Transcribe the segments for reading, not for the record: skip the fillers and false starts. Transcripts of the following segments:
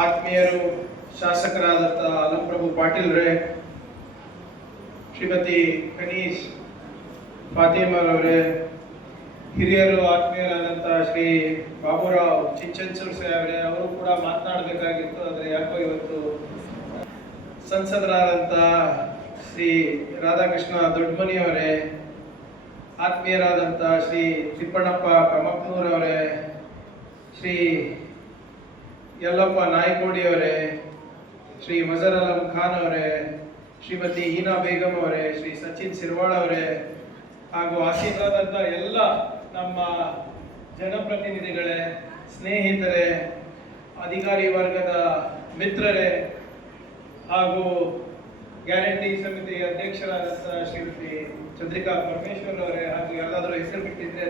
ಆತ್ಮೀಯರು, ಶಾಸಕರಾದಂಥ ಅಲಂಪ್ರಭು ಪಾಟೀಲ್ರೇ, ಶ್ರೀಮತಿ ಕನೀಶ್ ಫಾತಿಮಾರವರೇ, ಹಿರಿಯರು ಆತ್ಮೀಯರಾದಂಥ ಶ್ರೀ ಬಾಬುರಾವ್ ಚಿಂಚನ್ಸೂರ್ ಸಾಹೇಬ್ರೆ, ಅವರು ಕೂಡ ಮಾತನಾಡಬೇಕಾಗಿತ್ತು. ಆದರೆ ಯಾಕೋ ಇವತ್ತು ಸಂಸದರಾದಂಥ ಶ್ರೀ ರಾಧಾಕೃಷ್ಣ ದೊಡ್ಡಮನಿಯವರೇ, ಆತ್ಮೀಯರಾದಂಥ ಶ್ರೀ ತಿಪ್ಪಣ್ಣಪ್ಪ ಕಮಕ್ನೂರವರೇ, ಶ್ರೀ ಯಲ್ಲಪ್ಪ ನಾಯ್ಕೋಡಿಯವರೇ, ಶ್ರೀ ಮಜರ್ ಅಲಂ ಖಾನ್ ಅವರೇ, ಶ್ರೀಮತಿ ಹೀನಾ ಬೇಗಂ ಅವರೇ, ಶ್ರೀ ಸಚಿನ್ ಸಿರ್ವಾಳ ಅವರೇ, ಹಾಗೂ ಆಸೀನರಾದಂಥ ಎಲ್ಲ ನಮ್ಮ ಜನಪ್ರತಿನಿಧಿಗಳೇ, ಸ್ನೇಹಿತರೇ, ಅಧಿಕಾರಿ ವರ್ಗದ ಮಿತ್ರರೇ, ಹಾಗೂ ಗ್ಯಾರಂಟಿ ಸಮಿತಿ ಅಧ್ಯಕ್ಷರಾದಂಥ ಶ್ರೀಮತಿ ಚಂದ್ರಿಕಾ ಪರಮೇಶ್ವರ್ ಅವರೇ, ಹಾಗೂ ಎಲ್ಲಾದರೂ ಹೆಸರು ಬಿಟ್ಟಿದ್ರೆ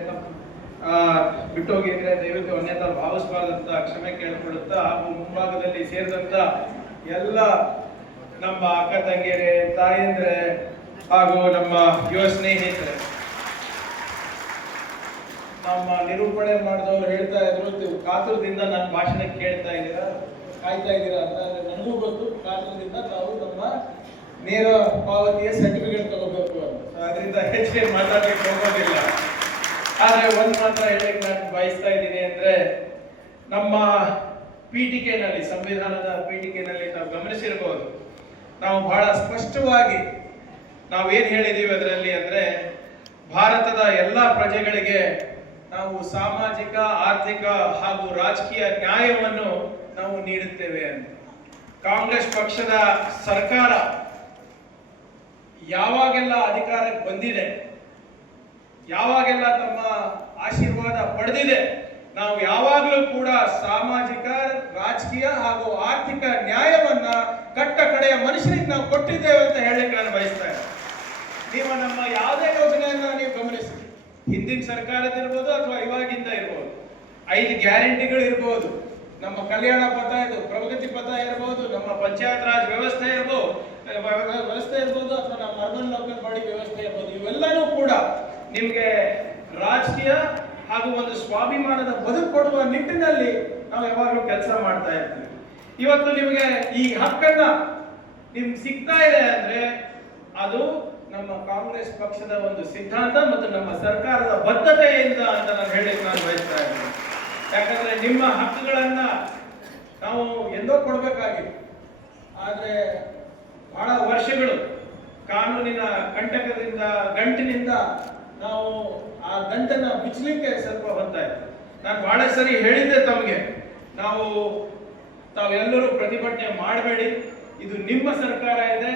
ಬಿಟ್ಟೋಗಿದ್ರೆ ದಯವಿಟ್ಟು ಅನ್ಯತಾ ಭಾವಿಸಬಾರ್ದಂತ ಕ್ಷಮೆ ಕೇಳಿಕೊಳ್ಳುತ್ತಾ, ಹಾಗೂ ಮುಂಭಾಗದಲ್ಲಿ ಸೇರಿದಂತ ಎಲ್ಲ ನಮ್ಮ ಅಕ್ಕ ತಂಗಿಯರೇ, ತಾಯಂದ್ರೆ, ಹಾಗೂ ನಮ್ಮ ಯುವ ಸ್ನೇಹಿತರೆ, ನಮ್ಮ ನಿರೂಪಣೆ ಮಾಡಿದವರು ಹೇಳ್ತಾ ಇದ್ರು ಕಾತುರದಿಂದ ನನ್ನ ಭಾಷಣ ಕೇಳ್ತಾ ಇದ್ದೀರಾ, ಕಾಯ್ತಾ ಇದ್ದೀರಾ ಅಂತ. ನನಗೂ ಗೊತ್ತು, ಕಾತುರದಿಂದ ತಾವು ನಮ್ಮ ನೇರ ಪಾವತಿಯ ಸರ್ಟಿಫಿಕೇಟ್ ತಗೋಬೇಕು ಅಂತ. ಅದರಿಂದ ಹೆಚ್ಚಿಗೆ ಮಾತಾಡಲಿಕ್ಕೆ ಹೋಗೋದಿಲ್ಲ. ಆದ್ರೆ ಒಂದ್ ಮಾತ್ರ ಹೇಳಕ್ಕೆ ನಾನು ಬಯಸ್ತಾ ಇದ್ದೀನಿ ಅಂದ್ರೆ, ನಮ್ಮ ಪೀಠಿಕೆನಲ್ಲಿ, ಸಂವಿಧಾನದ ಪೀಠಿಕೆನಲ್ಲಿ ನಾವು ಗಮನಿಸಿರಬಹುದು, ನಾವು ಬಹಳ ಸ್ಪಷ್ಟವಾಗಿ ನಾವೇನ್ ಹೇಳಿದೀವಿ ಅದರಲ್ಲಿ ಅಂದ್ರೆ, ಭಾರತದ ಎಲ್ಲ ಪ್ರಜೆಗಳಿಗೆ ನಾವು ಸಾಮಾಜಿಕ, ಆರ್ಥಿಕ ಹಾಗೂ ರಾಜಕೀಯ ನ್ಯಾಯವನ್ನು ನಾವು ನೀಡುತ್ತೇವೆ ಅಂತ. ಕಾಂಗ್ರೆಸ್ ಪಕ್ಷದ ಸರ್ಕಾರ ಯಾವಾಗೆಲ್ಲ ಅಧಿಕಾರಕ್ಕೆ ಬಂದಿದೆ, ಯಾವಾಗೆಲ್ಲ ತಮ್ಮ ಆಶೀರ್ವಾದ ಪಡೆದಿದೆ, ನಾವು ಯಾವಾಗಲೂ ಕೂಡ ಸಾಮಾಜಿಕ, ರಾಜಕೀಯ ಹಾಗೂ ಆರ್ಥಿಕ ನ್ಯಾಯವನ್ನ ಕಟ್ಟ ಕಡೆಯ ಮನುಷ್ಯರಿಗೆ ನಾವು ಕೊಟ್ಟಿದ್ದೇವೆ ಅಂತ ಹೇಳಲಿಕ್ಕೆ ನಾನು ಬಯಸ್ತಾ ಇದ್ದೇನೆ. ನೀವು ನಮ್ಮ ಯಾವುದೇ ಯೋಜನೆಯನ್ನ ನೀವು ಗಮನಿಸಿ, ಹಿಂದಿನ ಸರ್ಕಾರದಿರ್ಬೋದು ಅಥವಾ ಇವಾಗಿಂದ ಇರ್ಬೋದು, 5 ಗ್ಯಾರಂಟಿಗಳು ಇರ್ಬೋದು, ನಮ್ಮ ಕಲ್ಯಾಣ ಪಥ ಇದು ಪ್ರಗತಿ ಪಥ ಇರ್ಬೋದು, ನಮ್ಮ ಪಂಚಾಯತ್ ರಾಜ್ ವ್ಯವಸ್ಥೆ ಇರ್ಬೋದು ಅಥವಾ ನಮ್ಮ ಅರ್ಬನ್ ಲೋಕಲ್ ಬಾಡಿ ವ್ಯವಸ್ಥೆ ಇರ್ಬೋದು, ಇವೆಲ್ಲವೂ ಕೂಡ ನಿಮ್ಗೆ ರಾಜಕೀಯ ಹಾಗೂ ಒಂದು ಸ್ವಾಭಿಮಾನದ ಬದುಕು ಕೊಡುವ ನಿಟ್ಟಿನಲ್ಲಿ ನಾವು ಯಾವಾಗಲೂ ಕೆಲಸ ಮಾಡ್ತಾ ಇರ್ತೀವಿ. ಇವತ್ತು ನಿಮಗೆ ಈ ಹಕ್ಕನ್ನ ನಿಮ್ಗೆ ಸಿಗ್ತಾ ಇದೆ ಅಂದ್ರೆ ಅದು ನಮ್ಮ ಕಾಂಗ್ರೆಸ್ ಪಕ್ಷದ ಒಂದು ಸಿದ್ಧಾಂತ ಮತ್ತು ನಮ್ಮ ಸರ್ಕಾರದ ಬದ್ಧತೆಯಿಂದ ಅಂತ ನಾನು ಹೇಳಲಿಕ್ಕೆ ನಾನು ಬಯಸ್ತಾ ಇದ್ದೀನಿ. ಯಾಕಂದ್ರೆ ನಿಮ್ಮ ಹಕ್ಕುಗಳನ್ನ ನಾವು ಎಂದೋ ಕೊಡ್ಬೇಕಾಗಿತ್ತು, ಆದ್ರೆ ಬಹಳ ವರ್ಷಗಳು ಕಾನೂನಿನ ಕಂಟಕದಿಂದ, ಗಂಟಿನಿಂದ ನಾವು ಆ ಗಂಟನ್ನ ಬಿಚ್ಚಲಿಕ್ಕೆ ಸ್ವಲ್ಪ ಹೊತ್ತಾಯ್ತು. ನಾನು ಬಹಳ ಸರಿ ಹೇಳಿದ್ದೆ ತಮಗೆ, ತಾವೆಲ್ಲರೂ ಪ್ರತಿಭಟನೆ ಮಾಡಬೇಡಿ, ಇದು ನಿಮ್ಮ ಸರ್ಕಾರ ಇದೆ,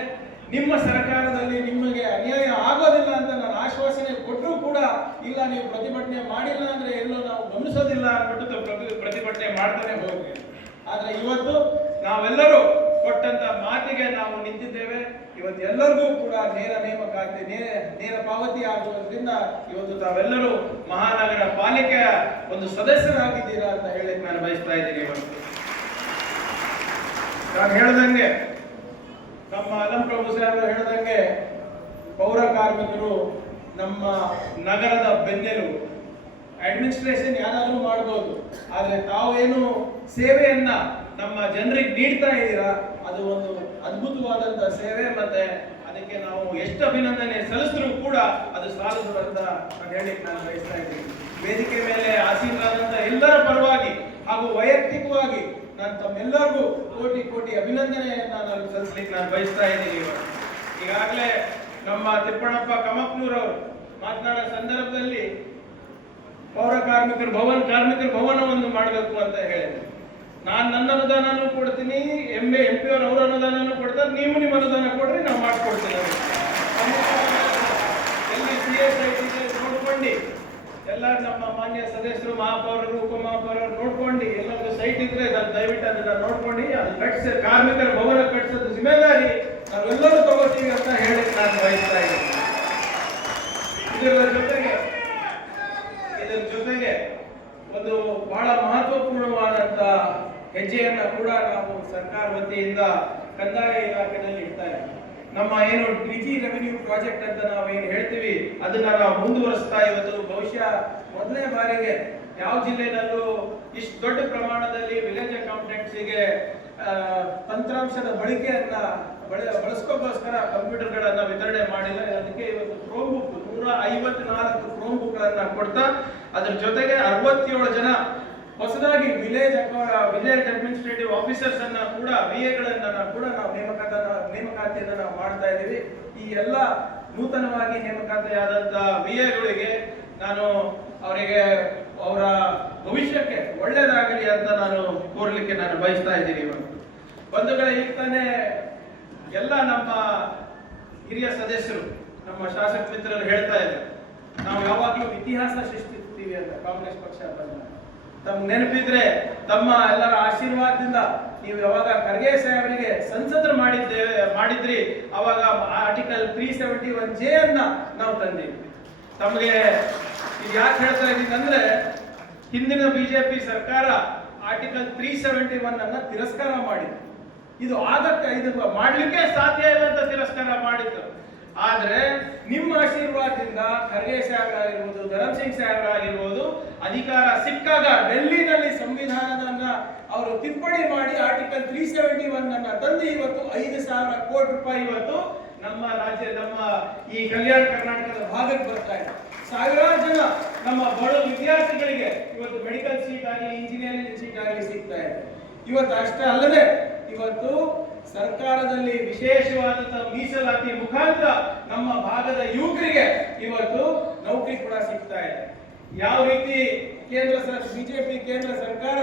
ನಿಮ್ಮ ಸರ್ಕಾರದಲ್ಲಿ ನಿಮಗೆ ಅನ್ಯಾಯ ಆಗೋದಿಲ್ಲ ಅಂತ ನಾನು ಆಶ್ವಾಸನೆ ಕೊಟ್ಟರೂ ಕೂಡ, ಇಲ್ಲ ನೀವು ಪ್ರತಿಭಟನೆ ಮಾಡಿಲ್ಲ ಅಂದ್ರೆ ಎಲ್ಲೋ ನಾವು ಗಮನಿಸೋದಿಲ್ಲ ಅಂದ್ಬಿಟ್ಟು ಪ್ರತಿಭಟನೆ ಮಾಡ್ತಾನೆ ಹೋಗಿ. ಆದ್ರೆ ಇವತ್ತು ನಾವೆಲ್ಲರೂ ಕೊಟ್ಟಂತ ಮಾತಿಗೆ ನಾವು ನಿಂತಿದ್ದೇವೆ. ಇವತ್ತು ಎಲ್ಲರಿಗೂ ಕೂಡ ನೇರ ನೇಮಕಾತಿ, ನೇರ ಪಾವತಿ ಆಗುವುದರಿಂದ ಇವತ್ತು ತಾವೆಲ್ಲರೂ ಮಹಾನಗರ ಪಾಲಿಕೆಯ ಒಂದು ಸದಸ್ಯರಾಗಿದ್ದೀರಾ ಅಂತ ಹೇಳಲಿಕ್ಕೆ ನಾನು ಬಯಸ್ತಾ ಇದ್ದೀನಿ. ಇವತ್ತು ನಾನು ಹೇಳ್ದಂಗೆ, ನಮ್ಮ ಅಲಂಪ್ರಭು ಸಾಹೇಬರು ಹೇಳ್ದಂಗೆ, ಪೌರ ಕಾರ್ಮಿಕರು ನಮ್ಮ ನಗರದ ಬೆನ್ನೆಲುಬು. ಅಡ್ಮಿನಿಸ್ಟ್ರೇಷನ್ ಯಾರಾದ್ರೂ ಮಾಡ್ಬೋದು, ಆದ್ರೆ ತಾವೇನು ಸೇವೆಯನ್ನ ನಮ್ಮ ಜನರಿಗೆ ನೀಡ್ತಾ ಇದ್ದೀರಾ, ಅದು ಒಂದು ಅದ್ಭುತವಾದಂತ ಸೇವೆ. ಮತ್ತೆ ಅದಕ್ಕೆ ನಾವು ಎಷ್ಟು ಅಭಿನಂದನೆ ಸಲ್ಲಿಸಿದ್ರು ಕೂಡ ಅದು ಸಾಲದು ಅಂತ ನಾನು ಹೇಳಿಕ್ಕೆ ನಾನು ಬಯಸ್ತಾ ಇದ್ದೀನಿ. ವೇದಿಕೆ ಮೇಲೆ ಆಸೀನರಾದಂತ ಎಲ್ಲರ ಪರವಾಗಿ ಹಾಗೂ ವೈಯಕ್ತಿಕವಾಗಿ ನಾನು ತಮ್ಮೆಲ್ಲರಿಗೂ ಕೋಟಿ ಕೋಟಿ ಅಭಿನಂದನೆಯನ್ನ ನಾನು ಸಲ್ಲಿಸಲಿಕ್ಕೆ ನಾನು ಬಯಸ್ತಾ ಇದ್ದೀನಿ. ಈಗಾಗಲೇ ನಮ್ಮ ತಿಪ್ಪಣ್ಣಪ್ಪ ಕಮಕ್ನೂರ್ ಅವರು ಮಾತನಾಡೋ ಸಂದರ್ಭದಲ್ಲಿ ಪೌರ ಕಾರ್ಮಿಕರ ಭವನವನ್ನು ಮಾಡಬೇಕು ಅಂತ ಹೇಳಿದ್ರು. ನಾನು ನನ್ನ ಅನುದಾನನೂ ಕೊಡ್ತೀನಿ, MP ಅವ್ರ ಅನುದಾನನೂ ಕೊಡ್ತಾರೆ, ನೀವು ನಿಮ್ಮ ಅನುದಾನ ಕೊಡ್ರಿ, ನಾವು ಮಾಡ್ಕೊಡ್ತೀನಿ. ಎಲ್ಲಿ CSIT ನೋಡ್ಕೊಂಡು ಎಲ್ಲ ನಮ್ಮ ಮಾನ್ಯ ಸದಸ್ಯರು, ಮಹಾಪೌರರು, ಉಪಮಹಾಪೌರರು ನೋಡ್ಕೊಂಡು ಎಲ್ಲೊಂದು ಸೈಟ್ ಇದ್ರೆ ದಯವಿಟ್ಟು ಅದನ್ನ ನೋಡ್ಕೊಂಡು ಅದು ಕಾರ್ಮಿಕರ ಭವನ ಕಟ್ಟಿಸೋದು ಜಿಮ್ಮೆದಾರಿ ನಾವೆಲ್ಲರೂ ತಗೋತೀವಿ ಅಂತ ಹೇಳಕ್ಕೆ ನಾನು ಬಯಸ್ತಾ ಇದ್ದೀನಿ. ಇದರ ಜೊತೆಗೆ ಒಂದು ಬಹಳ ಮಹತ್ವಪೂರ್ಣವಾದಂತ ಹೆಜ್ಜೆಯನ್ನ ಕೂಡ ನಾವು ಸರ್ಕಾರ ವತಿಯಿಂದ ಕಂದಾಯ ಇಲಾಖೆಯಲ್ಲಿ ಇಡ್ತಾ ಇದ್ದೀವಿ. ನಮ್ಮ ಏನು ಡಿಜಿ ರೆವಿನ್ಯೂ ಪ್ರಾಜೆಕ್ಟ್ ಅಂತ ನಾವೇನು ಹೇಳ್ತೀವಿ ಅದನ್ನ ನಾವು ಮುಂದುವರಿಸ್ತಾ ಇವತ್ತು ಬಹುಶಃ ಮೊದಲನೇ ಬಾರಿಗೆ ಯಾವ ಜಿಲ್ಲೆನಲ್ಲೂ ಇಷ್ಟು ದೊಡ್ಡ ಪ್ರಮಾಣದಲ್ಲಿ ವಿಲೇಜ್ ಅಕೌಂಟೆಂಟ್ಸಿಗೆ ತಂತ್ರಾಂಶದ ಬಳಸ್ಕೋಸ್ಕರ ಕಂಪ್ಯೂಟರ್ಗಳನ್ನ ವಿತರಣೆ ಮಾಡಿಲ್ಲ. ಅದಕ್ಕೆ ಇವತ್ತು ಕ್ರೋಮ್ ಬುಕ್ 154 ಕ್ರೋಮ್ ಬುಕ್ ಗಳನ್ನ ಕೊಡ್ತಾ ಅದ್ರ ಜೊತೆಗೆ 67 ಜನ ಹೊಸದಾಗಿ ವಿಲೇಜ್ ಅಡ್ಮಿನಿಸ್ಟ್ರೇಟಿವ್ ಆಫೀಸರ್ಸ್ ಅನ್ನ ಕೂಡ VA ಗಳನ್ನ ಕೂಡ ನಾವು ನೇಮಕಾತಿಯನ್ನ ನಾವು ಮಾಡ್ತಾ ಇದ್ದೀವಿ. ಈ ಎಲ್ಲ ನೂತನವಾಗಿ ನೇಮಕಾತಿಯಾದಂತ VA ಗಳಿಗೆ ನಾನು ಅವರಿಗೆ ಅವರ ಭವಿಷ್ಯಕ್ಕೆ ಒಳ್ಳೇದಾಗಲಿ ಅಂತ ನಾನು ಕೋರ್ಲಿಕ್ಕೆ ನಾನು ಬಯಸ್ತಾ ಇದ್ದೀನಿ. ಬಂಧುಗಳೇ, ಈಗ ತಾನೇ ಎಲ್ಲ ನಮ್ಮ ಹಿರಿಯ ಸದಸ್ಯರು, ನಮ್ಮ ಶಾಸಕ ಮಿತ್ರರು ಹೇಳ್ತಾ ಇದ್ದಾರೆ, ನಾವು ಯಾವಾಗಲೂ ಇತಿಹಾಸ ಸೃಷ್ಟಿಸ್ತೀವಿ ಅಂತ ಕಾಂಗ್ರೆಸ್ ಪಕ್ಷ ಬಂದ. ತಮ್ಗೆ ನೆನಪಿದ್ರೆ ತಮ್ಮ ಎಲ್ಲರ ಆಶೀರ್ವಾದದಿಂದ ನೀವು ಯಾವಾಗ ಖರ್ಗೆ ಸಾಹೇಬರಿಗೆ ಸಂಸದರು ಮಾಡಿದ್ರಿ, ಅವಾಗ ಆರ್ಟಿಕಲ್ 371J ಅನ್ನ ನಾವು ತಂದಿದ್ವಿ. ತಮಗೆ ಇದು ಯಾಕೆ ಹೇಳ್ತಾ ಇದ್ದೀನಿ ಅಂದ್ರೆ, ಹಿಂದಿನ ಬಿಜೆಪಿ ಸರ್ಕಾರ ಆರ್ಟಿಕಲ್ 371 ಅನ್ನ ತಿರಸ್ಕಾರ ಮಾಡಿತ್ತು. ಇದು ಮಾಡ್ಲಿಕ್ಕೆ ಸಾಧ್ಯ ಇಲ್ಲ ಅಂತ ತಿರಸ್ಕಾರ ಮಾಡಿತ್ತು. ಆದ್ರೆ ನಿಮ್ಮ ಆಶೀರ್ವಾದದಿಂದ ಖರ್ಗೆ ಸಾಹೇಬರಾಗಿರ್ಬೋದು, ಧರಮ್ ಸಿಂಗ್ ಸಾಹೇಬರಾಗಿರ್ಬೋದು, ಅಧಿಕಾರ ಸಿಕ್ಕಾಗ ಡೆಲ್ಲಿನಲ್ಲಿ ಸಂವಿಧಾನವನ್ನ ಅವರು ತಿದ್ದುಪಡಿ ಮಾಡಿ ಆರ್ಟಿಕಲ್ 371 ಅನ್ನ ತಂದು ಇವತ್ತು 5,000 ಕೋಟಿ ರೂಪಾಯಿ ಇವತ್ತು ನಮ್ಮ ಈ ಕಲ್ಯಾಣ ಕರ್ನಾಟಕದ ಭಾಗಕ್ಕೆ ಬರ್ತಾ ಇದೆ. ಸಾವಿರಾರು ಜನ ನಮ್ಮ ಬಡ ವಿದ್ಯಾರ್ಥಿಗಳಿಗೆ ಇವತ್ತು ಮೆಡಿಕಲ್ ಸೀಟ್ ಆಗಲಿ, ಇಂಜಿನಿಯರಿಂಗ್ ಸೀಟ್ ಆಗಲಿ ಸಿಗ್ತಾ ಇದೆ. ಇವತ್ತು ಅಷ್ಟೇ ಅಲ್ಲದೆ ಇವತ್ತು ಸರ್ಕಾರದಲ್ಲಿ ವಿಶೇಷವಾದಂತಹ ಮೀಸಲಾತಿ ಮುಖಾಂತರ ನಮ್ಮ ಭಾಗದ ಯುವಕರಿಗೆ ಇವತ್ತು ನೌಕರಿ ಕೂಡ ಸಿಗ್ತಾ ಇದೆ. ಯಾವ ರೀತಿ ಬಿಜೆಪಿ ಕೇಂದ್ರ ಸರ್ಕಾರ